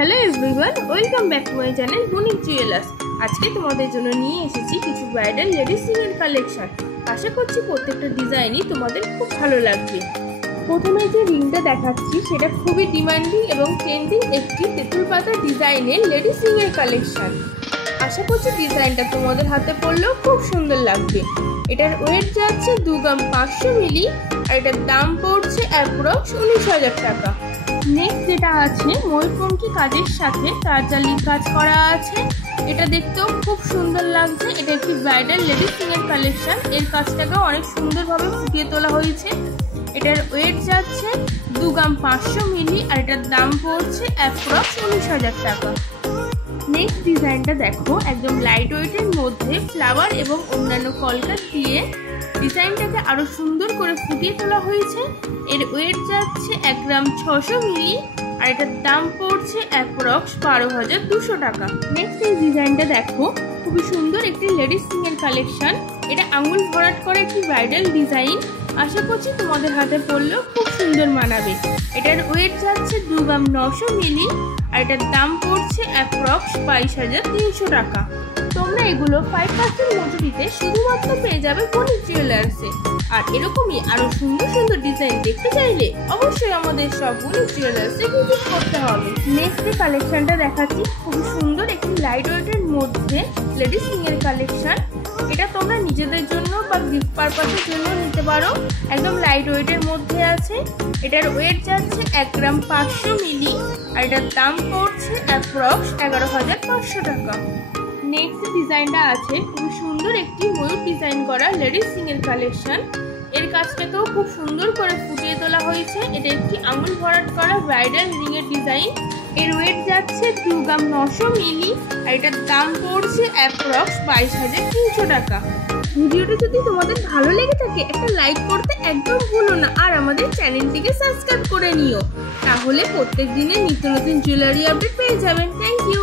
Hello everyone, welcome back to my channel Banik jewellers. আজকে তোমাদের জন্য নিয়ে এসেছি কিছু ব্রাইডাল লেডিস সিঙ্গেল কালেকশন। আশা করছি প্রত্যেকটা ডিজাইনই তোমাদের খুব ভালো লাগবে। প্রথমে যে রিংটা দেখাচ্ছি সেটা খুবই ডিমান্ডিং এবং ট্রেন্ডিং একটি তেঁতুল পাতা ডিজাইনের লেডিস সিঙ্গেল কালেকশন। আশা করছি ডিজাইনটা তোমাদের হাতে পড়লেও খুব সুন্দর লাগবে। এটার ওয়েট যাচ্ছে 2 গ্রাম 500 মিলি আর এটার দাম পড়ছে অ্যাপ্রক্স 19,000 টাকা। নেক্সট যেটা আছে ময়ূরপঙ্খী কাজের সাথে তারজালি কাজ করা আছে। এটা দেখতেও খুব সুন্দর লাগছে। এটা একটি ব্রাইডাল লেডিস সিঙ্গেল কালেকশন। এর কাজটাকেও অনেক সুন্দরভাবে ফুটিয়ে তোলা হয়েছে। এটার ওয়েট যাচ্ছে 2 গ্রাম 500 মিলি আর এটার দাম পড়ছে অ্যাপ্রক্স 19,000 টাকা। নেক্সট ডিজাইনটা দেখো, একদম লাইট ওয়েটের মধ্যে ফ্লাওয়ার এবং অন্যান্য কলকাত দিয়ে ডিজাইনটাকে আরো সুন্দর করে ফুটিয়ে তোলা হয়েছে। এর ওয়েট যাচ্ছে 1 গ্রাম 600 মিলি আর এটার দাম পড়ছে অ্যাপ্রক্স 12,200 টাকা। নেক্সট এই ডিজাইনটা দেখো, খুবই সুন্দর একটি লেডিস সিঙ্গেল কালেকশন। এটা আঙুল ভরাট করে একটি ব্রাইডাল ডিজাইন। আশা করছি তোমাদের হাতে পড়লেও খুব সুন্দর মানাবে। এটার ওয়েট যাচ্ছে 2 গ্রাম 900 মিলি আর এটার দাম পড়ছে অ্যাপ্রক্স 22,300 টাকা। তোমরা এগুলো 5% মজুরিতে শুধুমাত্র পেয়ে যাবে বণিক জুয়েলার্সে। আর এরকমই আরো সুন্দর সুন্দর ডিজাইন দেখতে চাইলে অবশ্যই আমাদের সব বণিক জুয়েলার্সে ভিজিট করতে হবে। নেক্সট যে কালেকশনটা দেখাচ্ছি, খুব সুন্দর একটি লাইট ওয়েটের মধ্যে লেডিস সিঙ্গেল কালেকশন। এটা তোমরা নিজেদের জন্য বা গিফট পারপাসের জন্য নিতে পারো। একদম লাইট ওয়েটের মধ্যে আছে। এটার ওয়েট যাচ্ছে 1 গ্রাম 500 মিলি আর এটার দাম পড়ছে অ্যাপ্রক্স 11,500 টাকা। নেক্সট ডিজাইনটা আছে খুব সুন্দর একটি ময়ূর ডিজাইন করা লেডিস সিঙ্গেল কালেকশন। এর কাজটাকেও খুব সুন্দর করে ফুটিয়ে তোলা হয়েছে। এটা একটি আঙুল ভরাট করা ব্রাইডাল রিং এর ডিজাইন। এর ওয়েট যাচ্ছে 2 গ্রাম 900 মিলি আর এটার দাম পড়ছে অ্যাপ্রক্স 22,300 টাকা। ভিডিওটা যদি তোমাদের ভালো লেগে থাকে একটা লাইক করতে একদম ভুলো না, আর আমাদের চ্যানেলটিকে সাবস্ক্রাইব করে নিও। তাহলে প্রত্যেক দিনের নিত্য নতুন জুয়েলারি আপডেট পেয়ে যাবেন। Thank you.